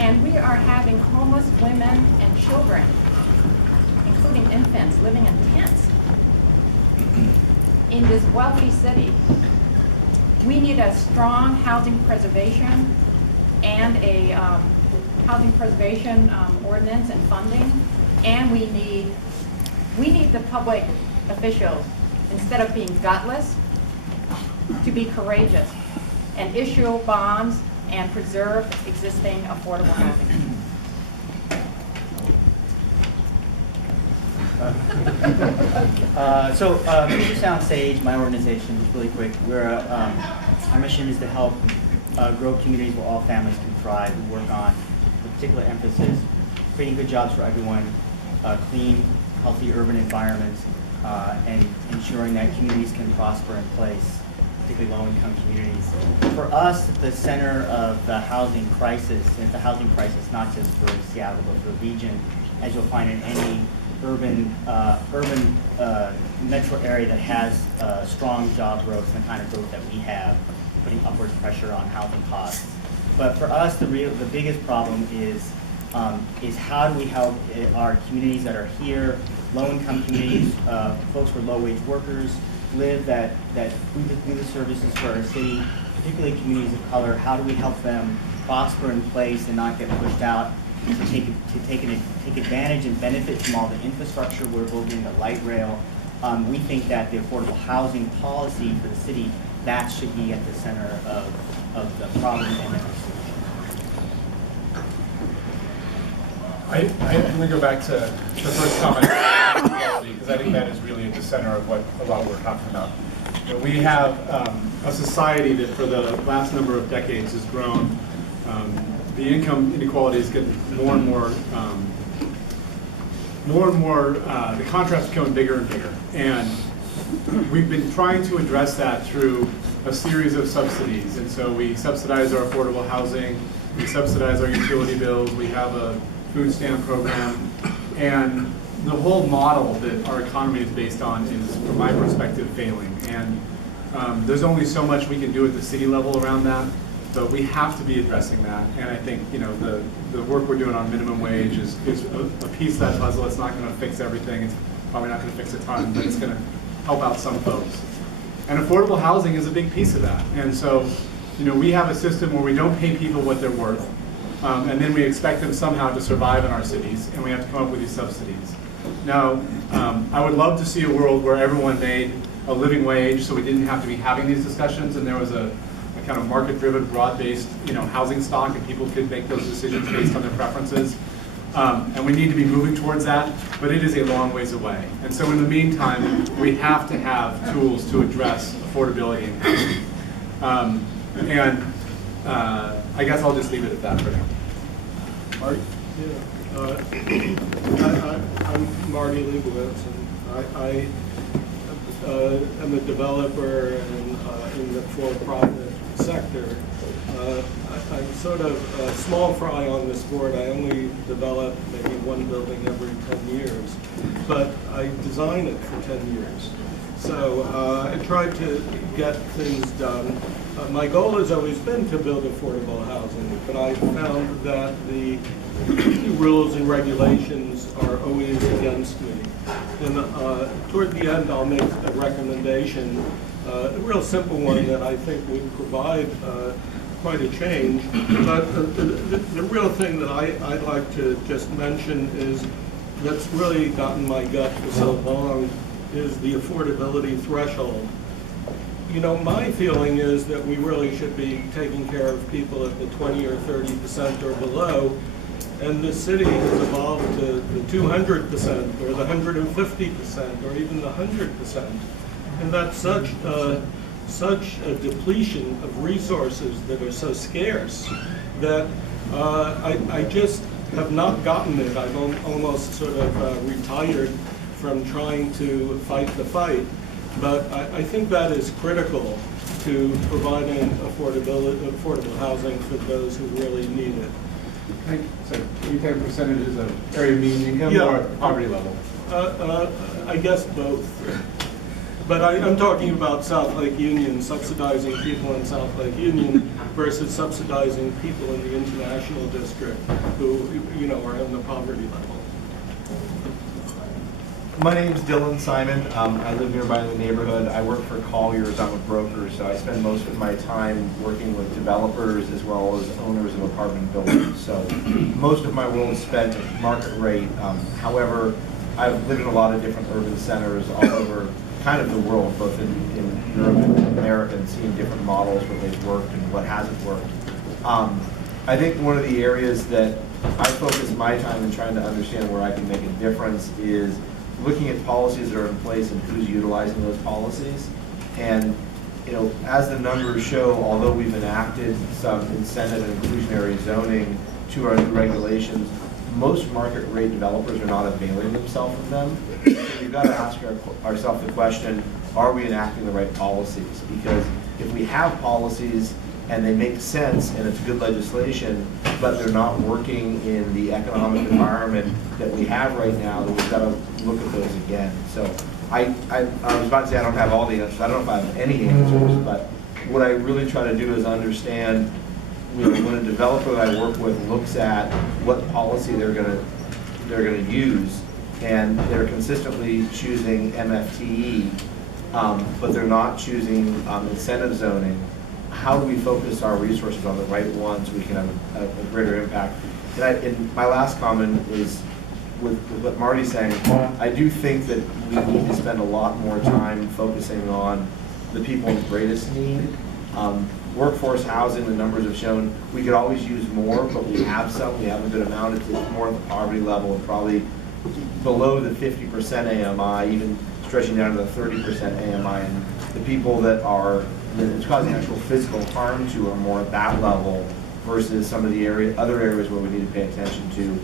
And we are having homeless women and children, including infants, living in tents in this wealthy city. We need a strong housing preservation and a housing preservation ordinance and funding. And we need the public officials, instead of being gutless, to be courageous and issue bonds and preserve existing affordable housing. Future Sound Sage, my organization, just really quick, our mission is to help grow communities where all families can thrive. We work on a particular emphasis, creating good jobs for everyone, clean, healthy urban environments, and ensuring that communities can prosper in place, particularly low-income communities. For us, the center of the housing crisis, and it's a housing crisis not just for Seattle, but for the region, as you'll find in any urban metro area that has strong job growth and the kind of growth that we have, putting upward pressure on housing costs. But for us, the biggest problem is how do we help our communities that are here, low-income communities, folks who are low-wage workers, live that do the services for our city, particularly communities of color. How do we help them prosper in place and not get pushed out? To take advantage and benefit from all the infrastructure we're building, the light rail. We think that the affordable housing policy for the city, that should be at the center of the problem and the solution. I'm going to go back to the first comment, because I think that is really at the center of what a lot we're talking about. You know, we have a society that for the last number of decades has grown. The income inequality is getting more and more, the contrast is becoming bigger and bigger. And we've been trying to address that through a series of subsidies. And so we subsidize our affordable housing, we subsidize our utility bills, we have a food stamp program. And the whole model that our economy is based on is, from my perspective, failing. And there's only so much we can do at the city level around that. So we have to be addressing that, and I think the work we're doing on minimum wage is a piece of that puzzle. It's not going to fix everything. It's probably not going to fix a ton, but it's going to help out some folks. And affordable housing is a big piece of that. And so, we have a system where we don't pay people what they're worth, and then we expect them somehow to survive in our cities, and we have to come up with these subsidies. Now, I would love to see a world where everyone made a living wage, so we didn't have to be having these discussions, and there was a kind of market-driven, broad-based, housing stock, and people could make those decisions based on their preferences. And we need to be moving towards that, but it is a long ways away. And so in the meantime, we have to have tools to address affordability in housing. I guess I'll just leave it at that for now. Marty? Yeah. I'm Marty Leibowitz, and I am a developer in the for-profit sector. I'm sort of a small fry on this board. I only develop maybe one building every 10 years, but I design it for 10 years. So I tried to get things done. My goal has always been to build affordable housing, but I found that the rules and regulations are always against me. And toward the end, I'll make a recommendation, a real simple one that I think would provide quite a change. But the real thing that I'd like to just mention is that's really gotten my gut for so long is the affordability threshold. My feeling is that we really should be taking care of people at the 20 or 30% or below. And the city has evolved to the 200% or the 150% or even the 100%. And that's such a depletion of resources that are so scarce that I just have not gotten it. I've almost sort of retired from trying to fight the fight. But I think that is critical to providing affordable housing for those who really need it. So you take percentages of area median income or poverty level? I guess both. But I'm talking about South Lake Union, subsidizing people in South Lake Union versus subsidizing people in the International District who, you know, are in the poverty level. My name's Dylan Simon. I live nearby in the neighborhood. I work for Colliers. I'm a broker, so I spend most of my time working with developers as well as owners of apartment buildings. So most of my world is spent at market rate. However, I've lived in a lot of different urban centers all over kind of the world, both in Europe and America, and seeing different models where they've worked and what hasn't worked. I think one of the areas that I focus my time in trying to understand where I can make a difference is looking at policies that are in place and who's utilizing those policies. And, you know, as the numbers show, although we've enacted some incentive and inclusionary zoning to our new regulations, most market rate developers are not availing themselves of them. So we've got to ask ourselves the question, are we enacting the right policies? Because if we have policies and they make sense and it's good legislation, but they're not working in the economic environment that we have right now, then we've got to look at those again. So I was about to say I don't have all the answers. I don't know if I have any answers, but what I really try to do is understand, you know, when a developer that I work with looks at what policy they're gonna use, and they're consistently choosing MFTE, but they're not choosing incentive zoning. How do we focus our resources on the right ones so we can have a greater impact? And my last comment is with what Marty's saying. I do think that we need to spend a lot more time focusing on the people in greatest need. Workforce housing, the numbers have shown we could always use more, but we have some. We have a good amount. It's more at the poverty level, and probably below the 50% AMI, even stretching down to the 30% AMI. And the people that it's causing actual physical harm to are more at that level versus some of the other areas where we need to pay attention to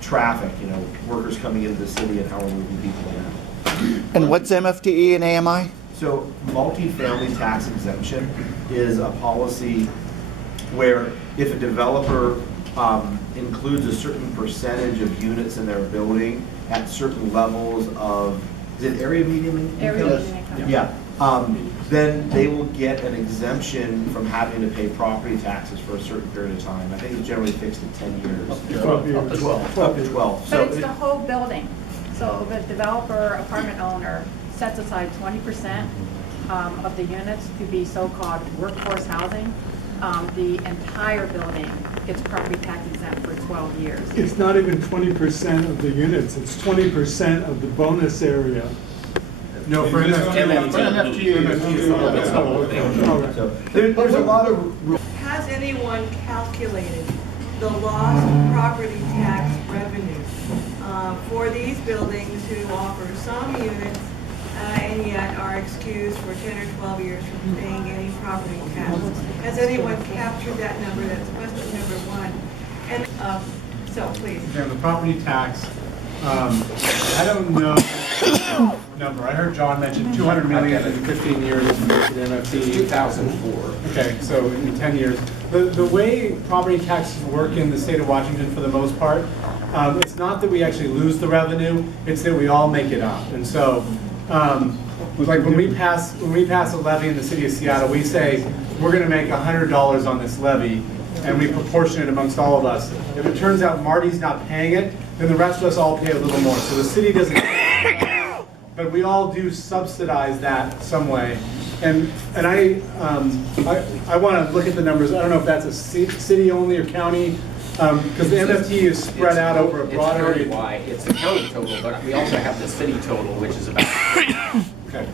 traffic, you know, workers coming into the city and how we're moving people around. And what's MFTE and AMI? So multifamily tax exemption is a policy where if a developer includes a certain percentage of units in their building at certain levels of, is it area median income? Area median income. Yeah. Then they will get an exemption from having to pay property taxes for a certain period of time. I think it's generally fixed at 10 years. Up to 12. Up to 12. But it's the whole building. So the developer, apartment owner sets aside 20% of the units to be so-called workforce housing. The entire building gets property tax exempt for 12 years. It's not even 20% of the units, it's 20% of the bonus area. No, for MFT. So there's a lot of Has anyone calculated the lost property tax revenue for these buildings who offer some units and yet are excused for 10 or 12 years from paying any property tax? Has anyone captured that number? That's question number one. And so please. Okay, the property tax, I don't know the number. I heard John mention 200 million in 15 years in MFT. 2004. Okay, so in 10 years. The way property taxes work in the state of Washington for the most part, it's not that we actually lose the revenue, it's that we all make it up. And so, like when we pass a levy in the city of Seattle, we say, we're gonna make $100 on this levy, and we proportion it amongst all of us. If it turns out Marty's not paying it, then the rest of us all pay a little more. So the city doesn't, but we all do subsidize that some way. And I want to look at the numbers. I don't know if that's a city only or county, because the MFT is spread out over a broader area. It's wide. It's a county total, but we also have the city total, which is about. Okay.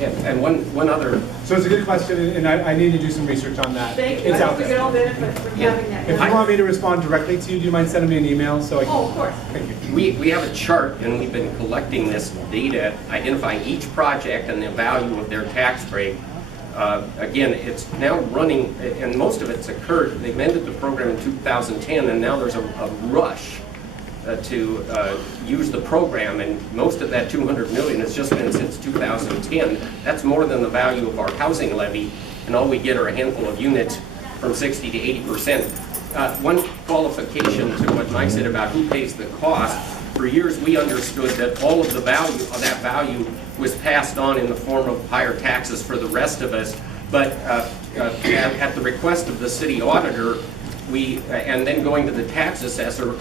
Yeah, and one other. So it's a good question, and I need to do some research on that. Thank you. It's I out think we there. could all benefit from having that. If you want me to respond directly to you, do you mind sending me an email so I can? Oh, of course. Thank you. We have a chart, and we've been collecting this data, identifying each project and the value of their tax break. Again, it's now running, and most of it's occurred. They amended the program in 2010, and now there's a rush to use the program, and most of that 200 million has just been since 2010. That's more than the value of our housing levy, and all we get are a handful of units from 60 to 80%. One qualification to what Mike said about who pays the cost, For years, we understood that all of the value of that value was passed on in the form of higher taxes for the rest of us. But at the request of the city auditor, and then going to the tax assessor,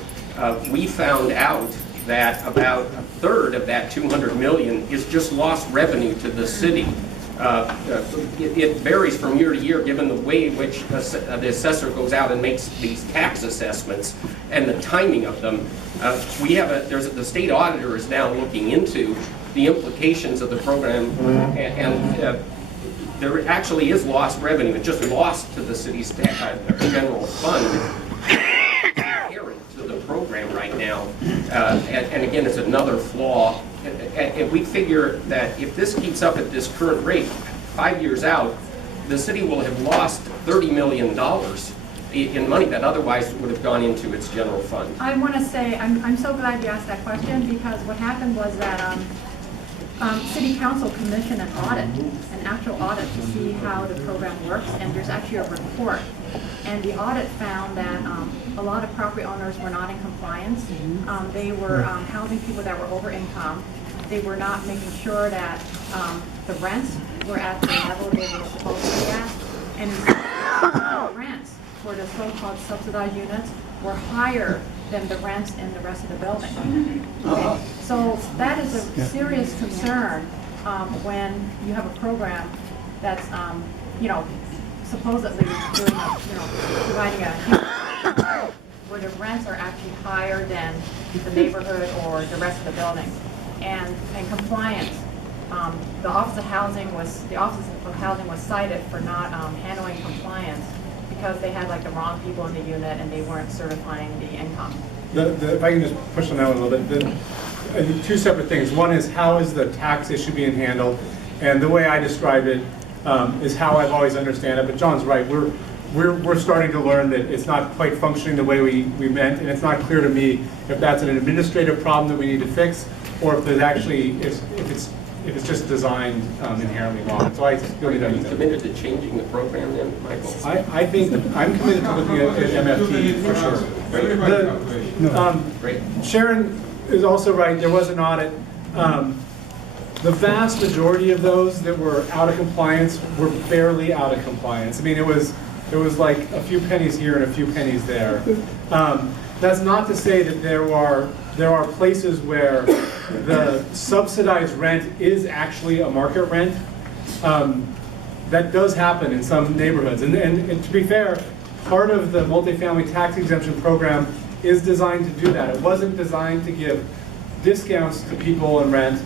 we found out that about a third of that 200 million is just lost revenue to the city. It varies from year to year given the way in which the assessor goes out and makes these tax assessments and the timing of them. The state auditor is now looking into the implications of the program, and there actually is lost revenue. It's just lost to the city's general fund inherent to the program right now. And again, it's another flaw. And we figure that if this keeps up at this current rate, 5 years out, the city will have lost $30 million in money that otherwise would have gone into its general fund. I want to say, I'm so glad you asked that question, because what happened was that City Council commissioned an actual audit to see how the program works, and there's actually a report. And the audit found that a lot of property owners were not in compliance. They were housing people that were over income. They were not making sure that the rents were at the level they were supposed to be at. And the rents for the so-called subsidized units were higher than the rents in the rest of the building. Okay? So that is a serious concern when you have a program that's, supposedly doing providing a where the rents are actually higher than the neighborhood or the rest of the building. And compliance, the Office of Housing was cited for not handling compliance because they had like the wrong people in the unit and they weren't certifying the income. If I can just push on that one a little bit, two separate things. One is how is the tax issue being handled, and the way I describe it is how I've always understood it. But John's right. We're starting to learn that it's not quite functioning the way we meant, and it's not clear to me if that's an administrative problem that we need to fix, or if there's actually if it's just designed inherently wrong. So I really don't. Are you committed to changing the program then, Michael? I think I'm committed to looking at MFT for sure. Great. Sharon is also right. There was an audit. The vast majority of those that were out of compliance were barely out of compliance. I mean, it was like a few pennies here and a few pennies there. That's not to say that there are places where the subsidized rent is actually a market rent. That does happen in some neighborhoods. And to be fair, part of the multifamily tax exemption program is designed to do that. It wasn't designed to give discounts to people in rent,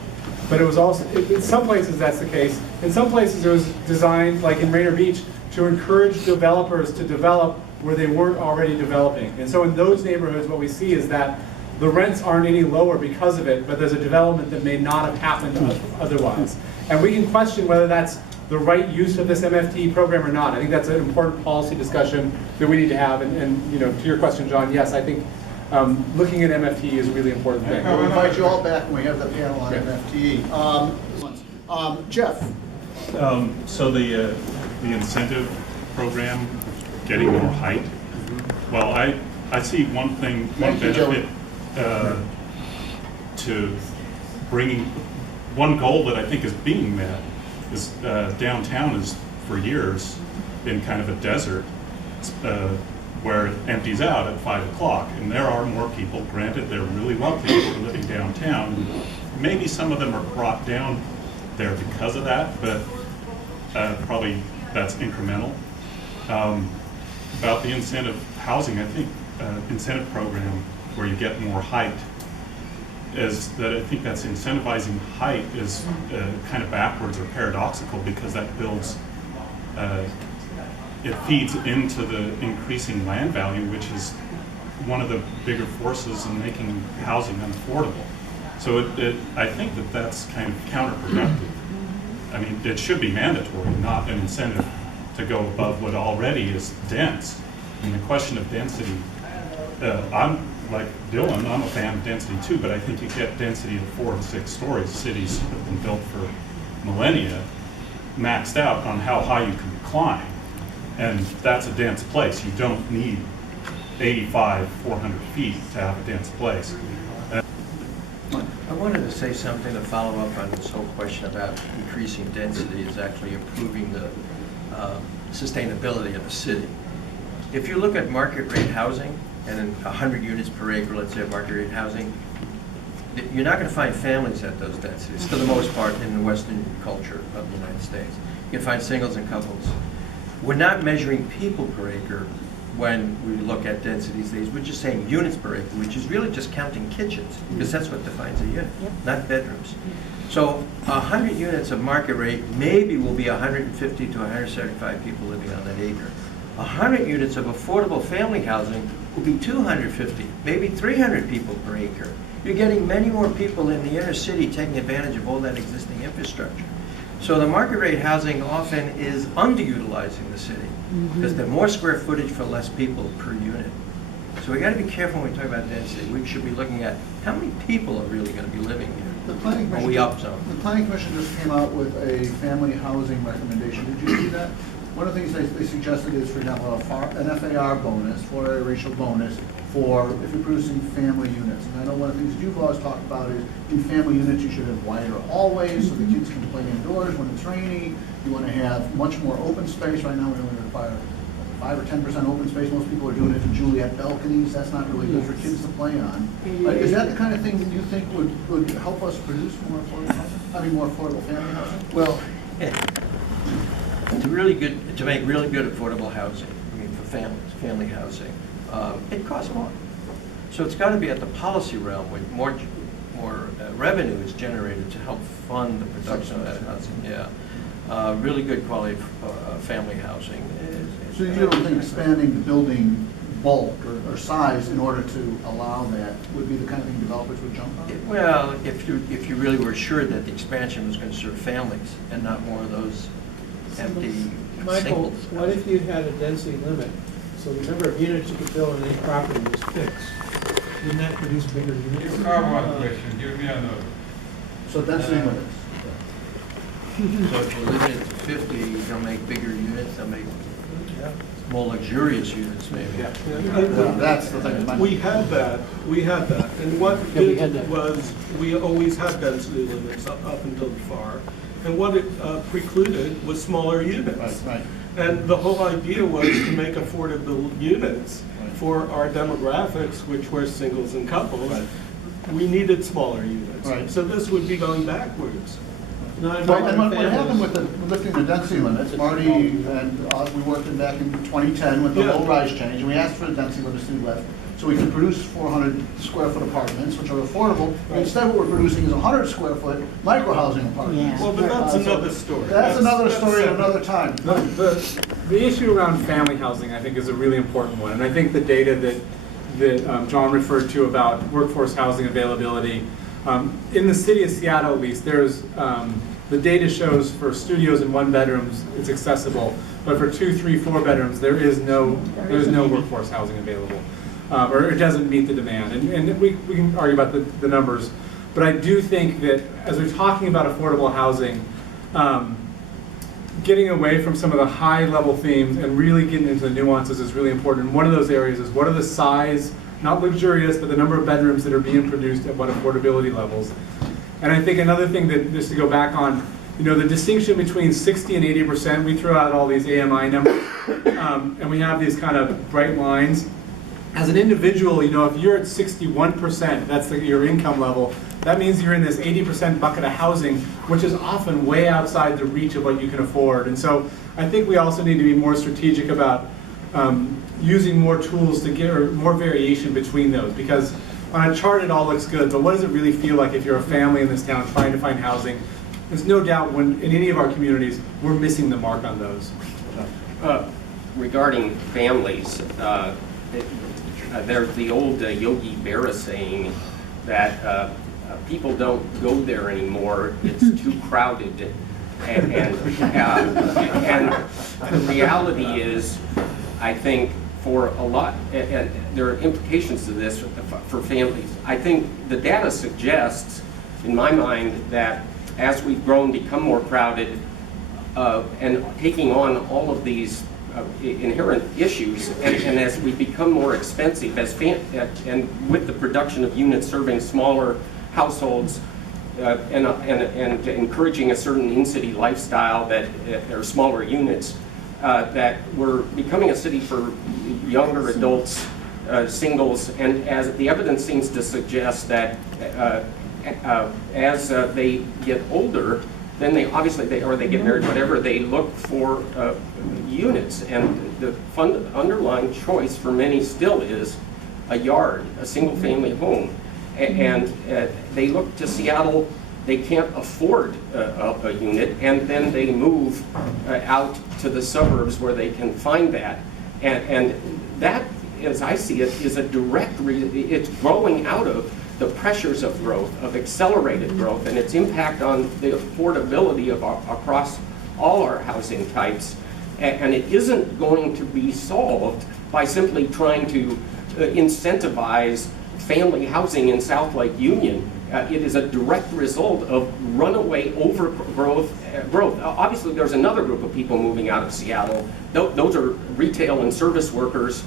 but it was also, in some places that's the case. In some places it was designed, like in Rainier Beach, to encourage developers to develop where they weren't already developing. And so in those neighborhoods, what we see is that the rents aren't any lower because of it, but there's a development that may not have happened otherwise. And we can question whether that's the right use of this MFT program or not. I think that's an important policy discussion that we need to have. And to your question, John, yes, I think looking at MFT is a really important thing. I'll invite you all back when we have the panel on MFT. Jeff. So the incentive program, getting more height. Well, I see one benefit to bringing, one goal that I think is being met is downtown is for years been kind of a desert where it empties out at 5 o'clock, and there are more people. Granted, they're really wealthy people living downtown. Maybe some of them are brought down there because of that, but probably that's incremental. About the incentive housing, I think incentive program where you get more height is that I think that's incentivizing height is kind of backwards or paradoxical, because that builds, it feeds into the increasing land value, which is one of the bigger forces in making housing unaffordable. So I think that's kind of counterproductive. I mean, it should be mandatory, not an incentive to go above what already is dense. And the question of density, I'm like Dylan, I'm a fan of density too, but I think you get density to 4 and 6 stories. Cities have been built for millennia, maxed out on how high you can climb. And that's a dense place. You don't need 85, 400 feet to have a dense place. wanted to say something to follow up on this whole question about increasing density is actually improving the sustainability of the city. If you look at market rate housing, and in 100 units per acre, let's say market rate housing, you're not going to find families at those densities, for the most part, in the Western culture of the United States. You can find singles and couples. We're not measuring people per acre when we look at densities these. We're just saying units per acre, which is really just counting kitchens, because that's what defines a unit, not bedrooms. So 100 units of market rate maybe will be 150 to 175 people living on that acre. 100 units of affordable family housing will be 250, maybe 300 people per acre. You're getting many more people in the inner city taking advantage of all that existing infrastructure. So the market rate housing often is underutilizing the city because they're more square footage for less people per unit. So we got to be careful when we talk about density. We should be looking at how many people are really going to be living here. The planning When commission, we upzone. the planning commission just came out with a family housing recommendation. Did you see that? One of the things they suggested is, for example, an FAR bonus, floor area ratio bonus, for if you're producing family units. And I know one of the things you've always talked about is in family units you should have wider hallways so the kids can play indoors when it's rainy. You want to have much more open space. Right now we only require 5 or 10% open space. Most people are doing it in Juliet balconies. That's not really good for kids to play on. Is that the kind of thing that you think would help us produce more affordable housing? I mean, more affordable family housing? Well, to make really good affordable housing, I mean, for families, family housing, it costs more. So it's got to be at the policy realm where more revenue is generated to help fund the production of that housing. Yeah, really good quality family housing. So you don't think expanding the building bulk or size in order to allow that would be the kind of thing developers would jump on? Well, if you really were assured that the expansion was going to serve families and not more of those empty Michael, singles. what if you had a density limit? So the number of units you could build on any property was fixed. Wouldn't that produce bigger units? Question, give me another. So density limits. So if you limit it to 50, they'll make bigger units, they'll make more luxurious units maybe. That's the thing. We had that, and what was, we always had density limits up until the FAR, and what it precluded was smaller units. Right. And the whole idea was to make affordable units for our demographics, which were singles and couples. Right. We needed smaller units. Right. So this would be going backwards. Not And what families. happened with the lifting the density limits, Marty and we worked in back in 2010 with the Yeah. low-rise change, and we asked for the density limits to be left, so we could produce 400 square foot apartments, which are affordable. And instead, what we're producing is 100 square foot micro-housing apartments. Well, but that's another story. That's another story at another time. The issue around family housing, I think, is a really important one. And I think the data that John referred to about workforce housing availability, in the city of Seattle at least, there's, the data shows for studios and 1 bedrooms, it's accessible. But for 2, 3, 4 bedrooms, there is no workforce housing available. Or it doesn't meet the demand. And we can argue about the numbers. But I do think that as we're talking about affordable housing, getting away from some of the high-level themes and really getting into the nuances is really important. And one of those areas is what are the size, not luxurious, but the number of bedrooms that are being produced at what affordability levels. And I think another thing that, just to go back on, the distinction between 60 and 80%, we throw out all these AMI numbers, and we have these kind of bright lines. As an individual, if you're at 61%, that's your income level, that means you're in this 80% bucket of housing, which is often way outside the reach of what you can afford. And so I think we also need to be more strategic about using more tools to get more variation between those, because on a chart it all looks good, but what does it really feel like if you're a family in this town trying to find housing? There's no doubt when in any of our communities, we're missing the mark on those. Regarding families, there's the old Yogi Berra saying that people don't go there anymore, it's too crowded. And the reality is, I think, for a lot, and there are implications to this for families. I think the data suggests, in my mind, that as we've grown, become more crowded, and taking on all of these inherent issues, and as we become more expensive, and with the production of units serving smaller households, and encouraging a certain in-city lifestyle that or smaller units, that we're becoming a city for younger adults, singles, and as the evidence seems to suggest that as they get older, then they get married, whatever, they look for units, and the underlying choice for many still is a yard, a single-family home, and they look to Seattle. They can't afford a unit, and then they move out to the suburbs where they can find that, and that, as I see it, is a direct it's growing out of the pressures of growth, of accelerated growth, and its impact on the affordability of across all our housing types. And it isn't going to be solved by simply trying to incentivize family housing in South Lake Union. It is a direct result of runaway overgrowth. Obviously, there's another group of people moving out of Seattle. Those are retail and service workers,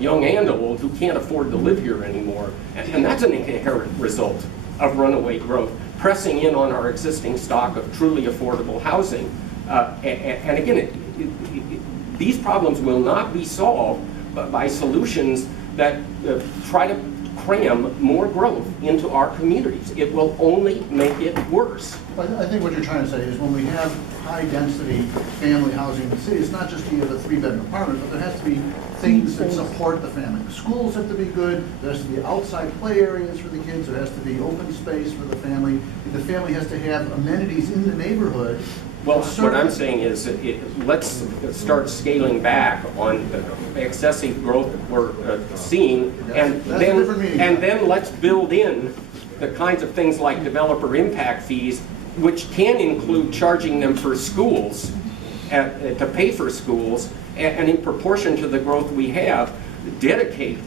young and old, who can't afford to live here anymore. And that's an inherent result of runaway growth, pressing in on our existing stock of truly affordable housing. And again, these problems will not be solved by solutions that try to cram more growth into our communities. It will only make it worse. I think what you're trying to say is when we have high-density family housing in the city, it's not just you have a 3-bedroom apartment, but there has to be things that support the family. The schools have to be good, there has to be outside play areas for the kids, there has to be open space for the family. The family has to have amenities in the neighborhood. Well, what I'm saying is let's start scaling back on the excessive growth that we're seeing, and then let's build in the kinds of things like developer impact fees, which can include charging them for schools, to pay for schools, and in proportion to the growth we have, dedicate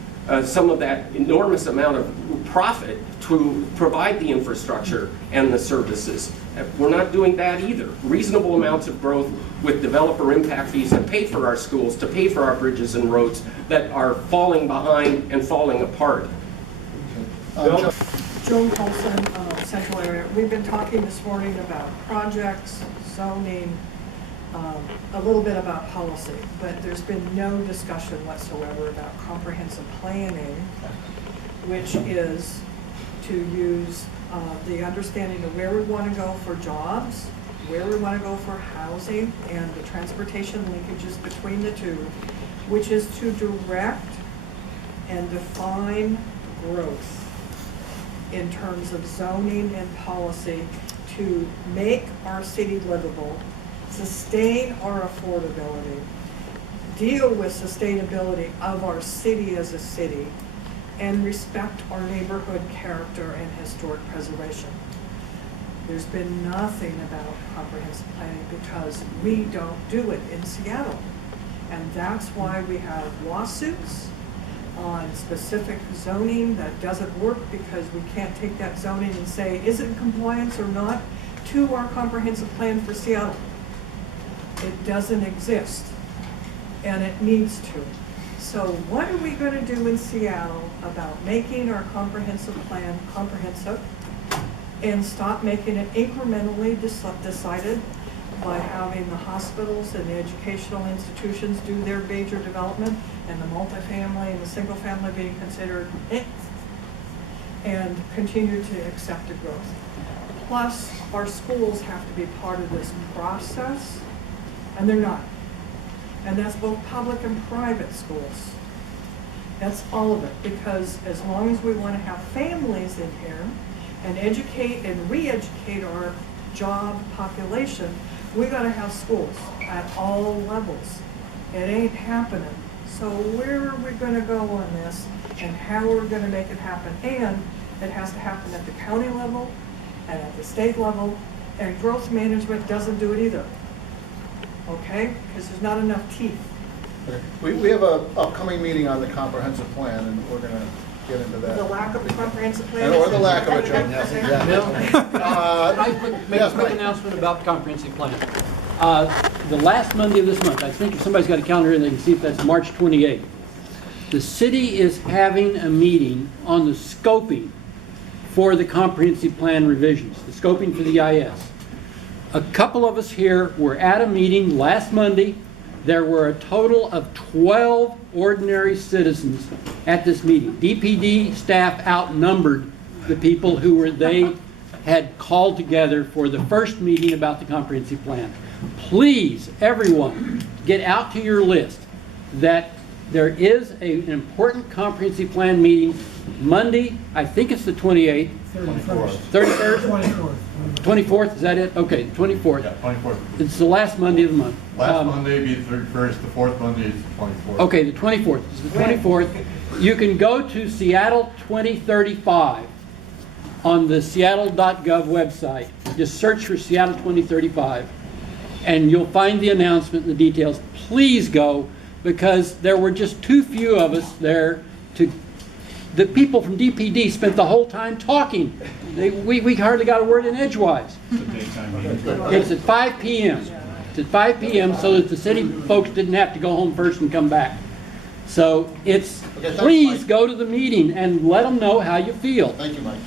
some of that enormous amount of profit to provide the infrastructure and the services. We're not doing that either. Reasonable amounts of growth with developer impact fees to pay for our schools, to pay for our bridges and roads that are falling behind and falling apart. Joan Colson, Central Area. We've been talking this morning about projects, zoning, a little bit about policy, but there's been no discussion whatsoever about comprehensive planning, which is to use the understanding of where we want to go for jobs, where we want to go for housing, and the transportation linkages between the two, which is to direct and define growth in terms of zoning and policy to make our city livable, sustain our affordability, deal with sustainability of our city as a city, and respect our neighborhood character and historic preservation. There's been nothing about comprehensive planning because we don't do it in Seattle. And that's why we have lawsuits on specific zoning that doesn't work because we can't take that zoning and say, is it in compliance or not to our comprehensive plan for Seattle? It doesn't exist, and it needs to. So what are we going to do in Seattle about making our comprehensive plan comprehensive and stop making it incrementally decided by having the hospitals and the educational institutions do their major development and the multifamily and the single family being considered and continue to accept the growth. Plus, our schools have to be part of this process, and they're not. And that's both public and private schools. That's all of it, because as long as we want to have families in here and educate and re-educate our job population, we got to have schools at all levels. It ain't happening. So where are we going to go on this, and how are we going to make it happen? And it has to happen at the county level and at the state level, and growth management doesn't do it either. Okay? Because there's not enough teeth. We have an upcoming meeting on the comprehensive plan, and we're going to get into that. The lack of a comprehensive plan. Or the lack of it, John, yes, exactly. Can I make a quick announcement about the comprehensive plan? The last Monday of this month, I think if somebody's got a calendar and they can see if that's March 28th, the city is having a meeting on the scoping for the comprehensive plan revisions, the scoping for the EIS. A couple of us here were at a meeting last Monday. There were a total of 12 ordinary citizens at this meeting. DPD staff outnumbered the people they had called together for the first meeting about the comprehensive plan. Please, everyone, get out to your list that there is an important comprehensive plan meeting Monday, I think it's the 28th. 31st. 31st? 24th, is that it? Okay, 24th. Yeah, 24th. It's the last Monday of the month. Last Monday be the 31st, the fourth Monday is the 24th. Okay, the 24th. It's the 24th. You can go to Seattle 2035 on the seattle.gov website. Just search for Seattle 2035, and you'll find the announcement and the details. Please go, because there were just too few of us there to... The people from DPD spent the whole time talking. We hardly got a word in edgewise. It's a daytime meeting. It's at 5 p.m. It's at 5 p.m. so that the city folks didn't have to go home first and come back. So it's, Okay, thanks, please Mike. go to the meeting and let them know how you feel. Thank you, Mike.